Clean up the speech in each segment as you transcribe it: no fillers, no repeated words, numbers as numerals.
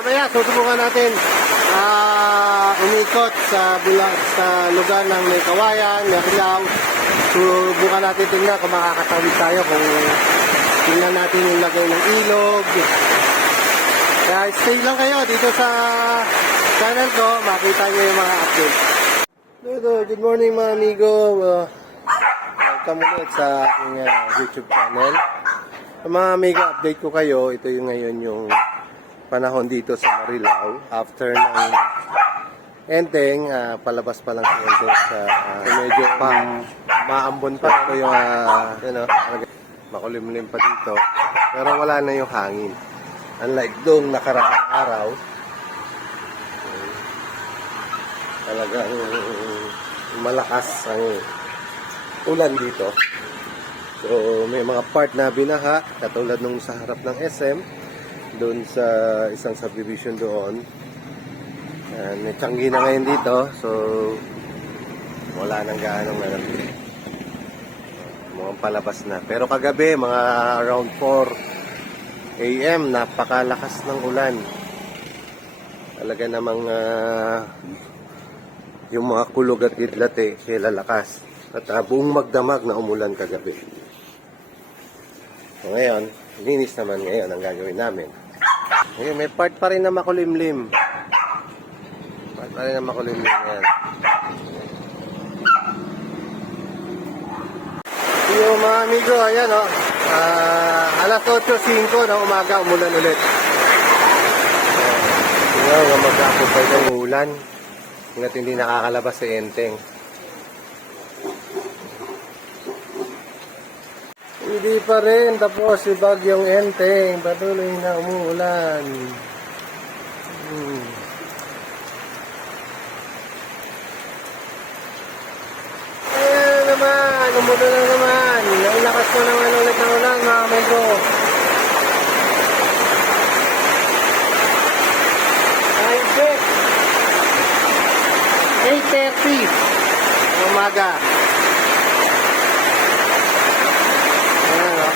Mamaya, susubukan natin umikot sa lugar ng may kawayan, may ilaw. Subukan natin tingnan kung makakatawid tayo, kung tingnan natin yung lagay ng ilog. Kaya stay lang kayo dito sa channel ko, makita nyo yung mga updates. Good morning mga amigo. Welcome ulit sa aking YouTube channel. Mga amigo, update ko kayo. Ito yung ngayon yung panahon dito sa Marilao. After ng Enteng, palabas pa lang si Enteng sa medyo maambon pa. Ito yung makulimlim pa dito. Pero wala na yung hangin. Unlike doong nakaraang araw, talagang malakas ang ulan dito. So may mga part na binaha, katulad nung sa harap ng SM, doon sa isang subdivision doon. May tiyanggi na ngayon dito, so wala nang gaano mukhang palabas na. Pero kagabi, mga around 4 AM, napakalakas ng ulan. Talaga namang yung mga kulog at idlat lalakas. At buong magdamag na umulan kagabi. So ngayon, linis naman ngayon ang gagawin namin. Ngayon, may part pa rin na makulimlim. Part pa rin na makulimlim yan. Yung mga amigo, ayan o. Alas 8:05 ng umaga, umulan ulit. Tingnan, mag-apod pa yung ulan. Hanggat hindi nakakalabas si Enteng. Hindi pa rin tapos si Bagyong Enteng. Patuloy na umuulan. Ayan naman, umulan na naman. Nailakas ko naman ulit ng ulan mga amigo. Time check. 8:30 umaga. Ayan o.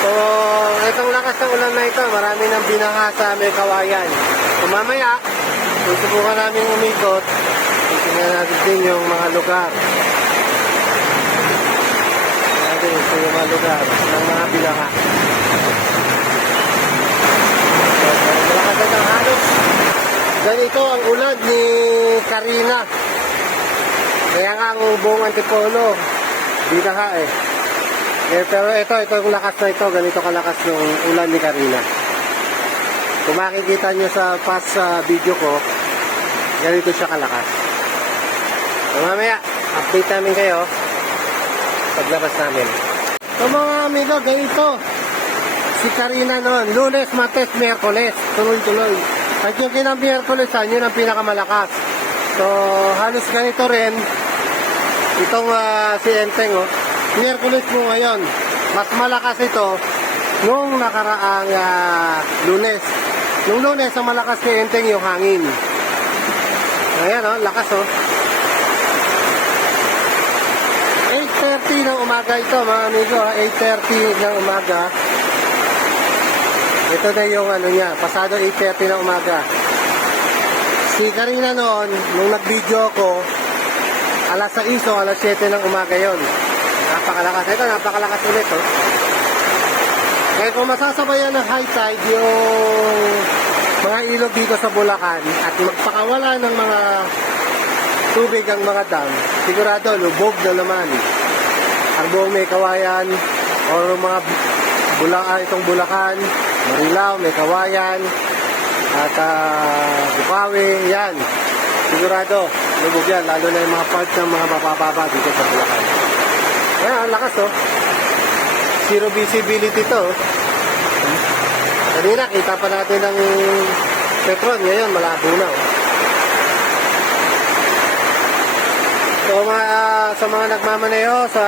So, itong lakas ng ulan na ito, marami nang binaha sa may kawayan. So, mamaya, susubukan namin umikot. Tingnan natin din yung mga lugar. Tingnan natin yung mga lugar ng mga binaha. Malakasan ng halos. Ganito ang ulan ni Karina. Kaya nga ang buong Antipolo, binaha pero ito yung lakas na ito, ganito kalakas yung ulan ni Karina. Kung makikita nyo sa past video ko, ganito siya kalakas. So mamaya, update namin kayo paglabas namin. So mga amigo, ganito si Karina noon, Lunes, Martes, Miyerkules, tuloy-tuloy. At yung kinang Miyerkules, yun ang pinakamalakas. So halos ganito rin itong si Enteng Miyerkules mo ngayon, mas malakas ito nung nakaraang Lunes. Nung Lunes, ang malakas kay Enteng yung hangin. Ayan lakas 8:30 ng umaga ito mga amigo, 8:30 ng umaga. Ito na yung niya, pasado 8:30 ng umaga. Si Karina noon, nung nag-video ko, alas 6 o alas 7 ng umaga yon. Napakalakas. Ito, napakalakas ulit Kaya kung masasabayan ng high tide yung mga ilog dito sa Bulacan at magpakawala ng mga tubig ang mga dam, sigurado lubog na naman ang buong may kawayan or mga itong Bulacan, Marilao, may kawayan at Bukawi, yan sigurado lubog yan, lalo na yung mga parts ng mga mabababa dito sa Bulacan. Ayan, ang lakas zero visibility to Kanina, kita pa natin ng Petron, ngayon malabo na So sa mga nagmamaneho sa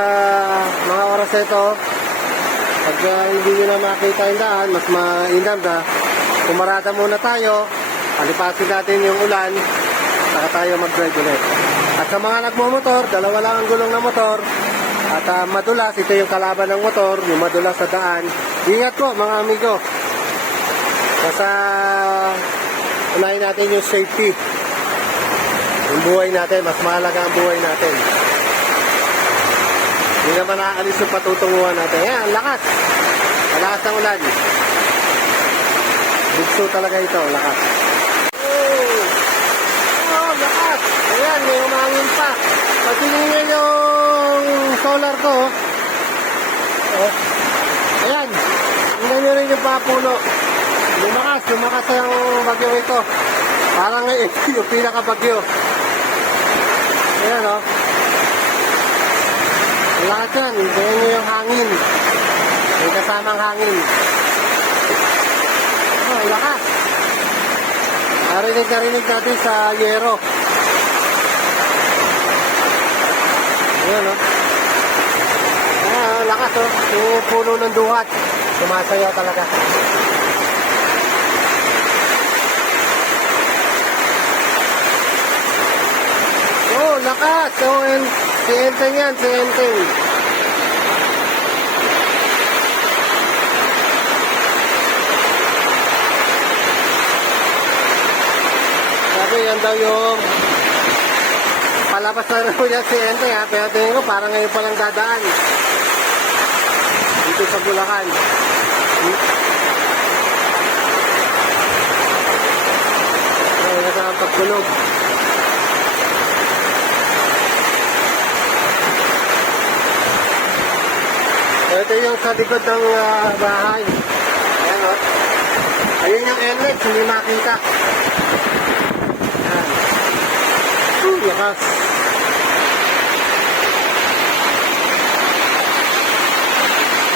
mga oras nito, pag hindi nyo na makita yung daan, mas mainam pumarada muna tayo, palipasin natin yung ulan, saka tayo mag-drive ulit. At sa mga nagmumotor, dalawa lang ang gulong na motor, At madulas, ito yung kalaban ng motor, yung madulas sa daan. Ingat po mga amigo. Basta unahin natin yung safety. Yung buhay natin, mas mahalaga ang buhay natin. Hindi naman nakakalis yung patutunguhan natin. Ayan, lakas. Malakas ng ulan. Bugso talaga ito, lakas. Oh, lakas. Ayan, may umangin pa. Patingin nyo yung solar ko. Oh. Ayan. Tingnan nyo rin yung papuno. Lumakas ang bagyo ito. Parang yung pinaka-bagyo. Ayan, oh. Lahat yan. Tingnan nyo yung hangin. May kasamang hangin. Oh, lakas. Narinig natin sa yero. Ayan, oh. Ayan, lakas, oh. Yung puno ng duhat. Sumasayaw talaga. Oh, lakas. So, si Enteng yan, si Enteng. Sabi, yan daw yung palabas na rin yan si Enteng, ha. Pero tingin ko, parang ngayon palang dadaan. Dito sa Bulacan. Ay, nasa pagkulog. Ito yung sa likod ng bahay. Ayan, o. Ayun yung NX, hindi makita. Ayan. Lakas.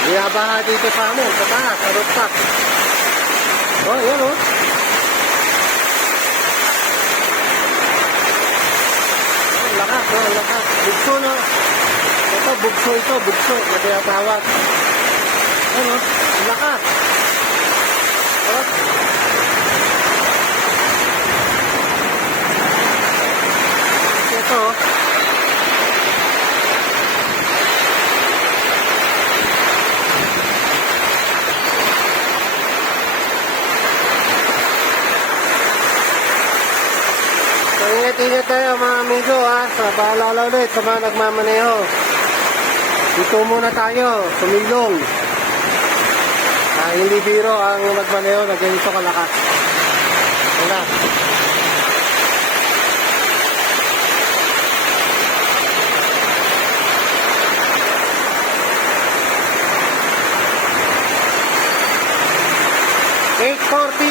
Biyabaha dito sa amin, sa taas, sa rooftop. Oh, ayan, o. Lakas, oh, lakas. Bugso na. Ito, bugso. Matiyatawag. Ano? Lakas. Oh. Ito. So, ingat tayo mga amigo, ha. Sa paalala ulit sa mga nagmamaneho. Dito muna tayo, sumilong. Hindi biro ang magmaneho na ganito kalakas. Wala.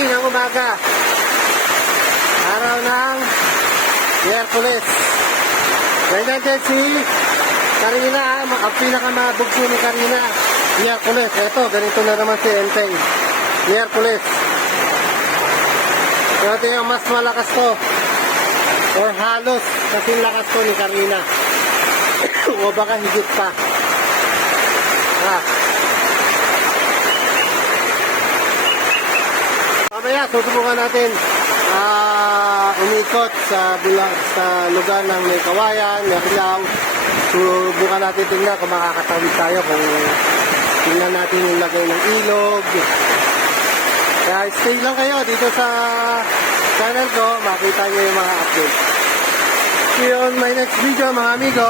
ng umaga. Araw ng Miyerkules. Ganyan din si Karina, ang pinakamabugso ni Karina. Miyerkules. Eto, ganito na naman si Enteng. Miyerkules. Ito yung mas malakas to. Or halos kasing lakas to ni Karina. O baka higit pa. Mamaya, susubukan natin umikot sa lugar ng may kawayan, may ilaw. Subukan natin tingnan kung makakatawid tayo, kung tingnan natin yung lagay ng ilog. Kaya stay lang kayo dito sa channel ko, makita nyo yung mga updates. See you on my next video mga amigo.